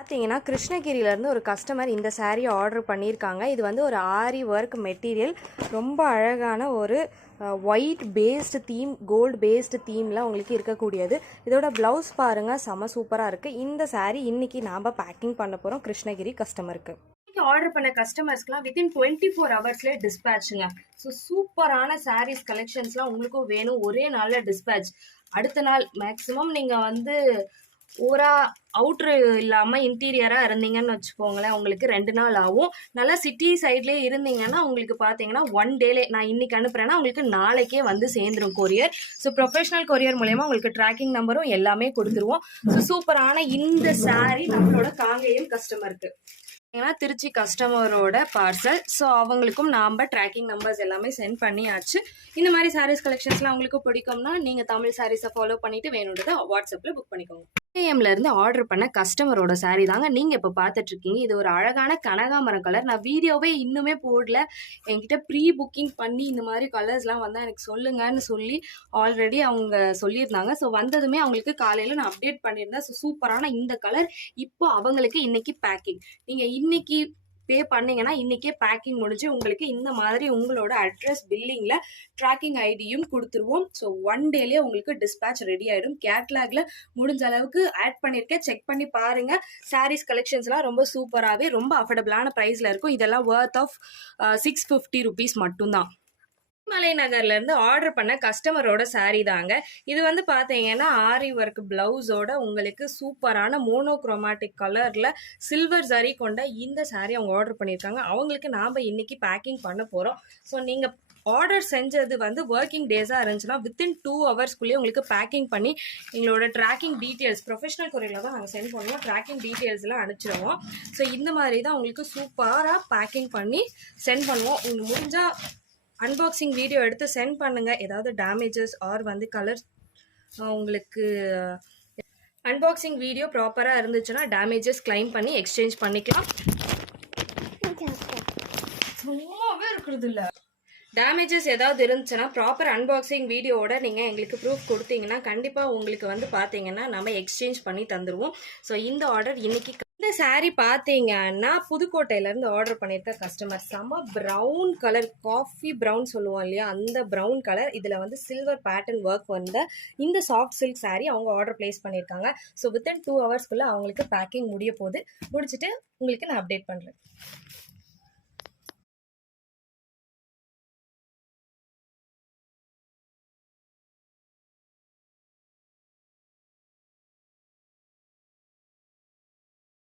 பார்த்தீங்கன்னா கிருஷ்ணகிரியிலேருந்து ஒரு கஸ்டமர் இந்த சாரியை ஆர்டர் பண்ணியிருக்காங்க. இது வந்து ஒரு ஆரி ஒர்க் மெட்டீரியல் ரொம்ப அழகான ஒரு white based theme gold based தீமில் உங்களுக்கு இருக்கக்கூடியது. இதோட ப்ளவுஸ் பாருங்கள் செம சூப்பராக இருக்குது இந்த சாரீ இன்னைக்கு நாம் பேக்கிங் பண்ண போகிறோம் கிருஷ்ணகிரி கஸ்டமருக்கு இன்றைக்கி ஆர்டர் பண்ண கஸ்டமர்ஸ்க்குலாம் வித்தின் டுவெண்ட்டி ஃபோர் ஹவர்ஸ்லேயே டிஸ்பேட்சுங்க ஸோ சூப்பரான சாரீஸ் கலெக்ஷன்ஸ்லாம் உங்களுக்கும் வேணும். ஒரே நாளில் டிஸ்பேட்ச் அடுத்த நாள் மேக்ஸிமம் நீங்கள் வந்து ஓரா அவுட்ரு இல்லாமல் இன்டீரியராக இருந்தீங்கன்னு வச்சுக்கோங்களேன் உங்களுக்கு ரெண்டு நாள் ஆகும். நல்லா சிட்டி சைட்லேயே இருந்தீங்கன்னா உங்களுக்கு பார்த்தீங்கன்னா ஒன் டேலே நான் இன்னைக்கு அனுப்புகிறேன்னா உங்களுக்கு நாளைக்கே வந்து சேர்ந்துரும் கொரியர் ஸோ ப்ரொஃபஷனல் கொரியர் மூலயமா உங்களுக்கு ட்ராக்கிங் நம்பரும் எல்லாமே கொடுத்துருவோம். ஸோ சூப்பரான இந்த saree நம்மளோட காங்கேயம் கஸ்டமருக்கு ஏன்னா திருச்சி கஸ்டமரோட பார்சல் ஸோ அவங்களுக்கும் நாம் ட்ராக்கிங் நம்பர்ஸ் எல்லாமே சென்ட் பண்ணியாச்சு. இந்த மாதிரி சாரீஸ் கலெக்ஷன்ஸ்லாம் உங்களுக்கு பிடிக்கும்னா நீங்கள் தமிழ் சாரீஸை ஃபாலோ பண்ணிவிட்டு வேணுன்றதை வாட்ஸ்அப்பில் புக் பண்ணிக்கோங்க. ஏஎம்ல இருந்து ஆர்டர் பண்ண கஸ்டமரோட saree தாங்க. நீங்கள் இப்போ பார்த்துட்ருக்கீங்க இது ஒரு அழகான கனகாமரம் கலர் நான் வீடியோவே இன்னுமே போடல. என்கிட்ட ப்ரீ புக்கிங் பண்ணி இந்த மாதிரி கலர்ஸ்லாம் வந்தால் எனக்கு சொல்லுங்கன்னு சொல்லி ஆல்ரெடி அவங்க சொல்லியிருந்தாங்க. ஸோ வந்ததுமே அவங்களுக்கு காலையில் நான் அப்டேட் பண்ணியிருந்தேன். ஸோ சூப்பரான இந்த கலர் இப்போ அவங்களுக்கு இன்னைக்கு பேக்கிங் நீங்கள் இன்னைக்கு பே பண்ணீங்கன்னா இன்னைக்கே பேக்கிங் முடிஞ்சு உங்களுக்கு இந்த மாதிரி உங்களோட அட்ரஸ் பில்லிங்கில் ட்ராக்கிங் ஐடியும் கொடுத்துருவோம். ஸோ ஒன் டேலேயே உங்களுக்கு டிஸ்பேட்ச் ரெடி ஆகிடும் கேட்லாகில் முடிஞ்ச அளவுக்கு ஆட் பண்ணியிருக்கேன் செக் பண்ணி பாருங்கள் சாரீஸ் கலெக்ஷன்ஸ்லாம் ரொம்ப சூப்பராகவே ரொம்ப அஃபோர்டபுளான ப்ரைஸில் இருக்கும். இதெல்லாம் worth of six fifty rupees மட்டும்தான். மலை நகர்ல இருந்து ஆர்டர் பண்ண கஸ்டமரோட saree தாங்க. இது வந்து பாத்தீங்கன்னா ஆரி ஒர்க் பிளவுஸோட உங்களுக்கு சூப்பரான மோனோக்ரோமாட்டிக் கலர்ல சில்வர் சரி கொண்ட இந்த saree அவங்க ஆர்டர் பண்ணியிருக்காங்க. அவங்களுக்கு நாம இன்னைக்கு பேக்கிங் பண்ண போறோம். ஸோ நீங்க ஆர்டர் செஞ்சது வந்து ஒர்க்கிங் டேஸாக இருந்துச்சுன்னா வித்தின் டூ ஹவர்ஸ்க்குள்ளேயே உங்களுக்கு பேக்கிங் பண்ணி எங்களோட ட்ராக்கிங் டீட்டெயில்ஸ் ப்ரொஃபஷனல் குறையில் தான் நாங்கள் சென்ட் பண்ணுவோம். ட்ராக்கிங் டீட்டெயில்ஸ்லாம் அனுப்பிச்சிடுவோம் ஸோ இந்த மாதிரி தான் உங்களுக்கு சூப்பராக பேக்கிங் பண்ணி சென்ட் பண்ணுவோம். உங்களுக்கு முடிஞ்சால் அன்பாக்சிங் வீடியோ எடுத்து சென்ட் பண்ணுங்கள் ஏதாவது டேமேஜஸ் ஆர் வந்து கலர் உங்களுக்கு அன்பாக்சிங் வீடியோ ப்ராப்பராக இருந்துச்சுன்னா டேமேஜஸ் கிளைம் பண்ணி எக்ஸ்சேஞ்ச் பண்ணிக்கலாம். சும்மாவே இருக்கிறது இல்லை. டேமேஜஸ் ஏதாவது இருந்துச்சுன்னா ப்ராப்பர் அன்பாக்சிங் வீடியோவோட நீங்கள் எங்களுக்கு ப்ரூஃப் கொடுத்தீங்கன்னா கண்டிப்பாக உங்களுக்கு வந்து பார்த்தீங்கன்னா நம்ம எக்ஸ்சேஞ்ச் பண்ணி தந்துடுவோம் ஸோ இந்த ஆர்டர் இன்னைக்கு இந்த saree பார்த்தீங்கன்னா புதுக்கோட்டையிலேருந்து ஆர்டர் பண்ணியிருக்க கஸ்டமர் செம்ம ப்ரௌன் கலர் காஃபி ப்ரௌன் சொல்லுவோம் இல்லையா? அந்த ப்ரௌன் கலர் இதில் வந்து சில்வர் பேட்டர்ன் ஒர்க் வந்த இந்த சாஃப்ட் சில்க் saree அவங்க ஆர்டர் ப்ளேஸ் பண்ணியிருக்காங்க. ஸோ வித்தின் டூ ஹவர்ஸ்க்குள்ளே அவங்களுக்கு பேக்கிங் முடிய போகுது. முடிச்சுட்டு உங்களுக்கு நான் அப்டேட் பண்ணுறேன்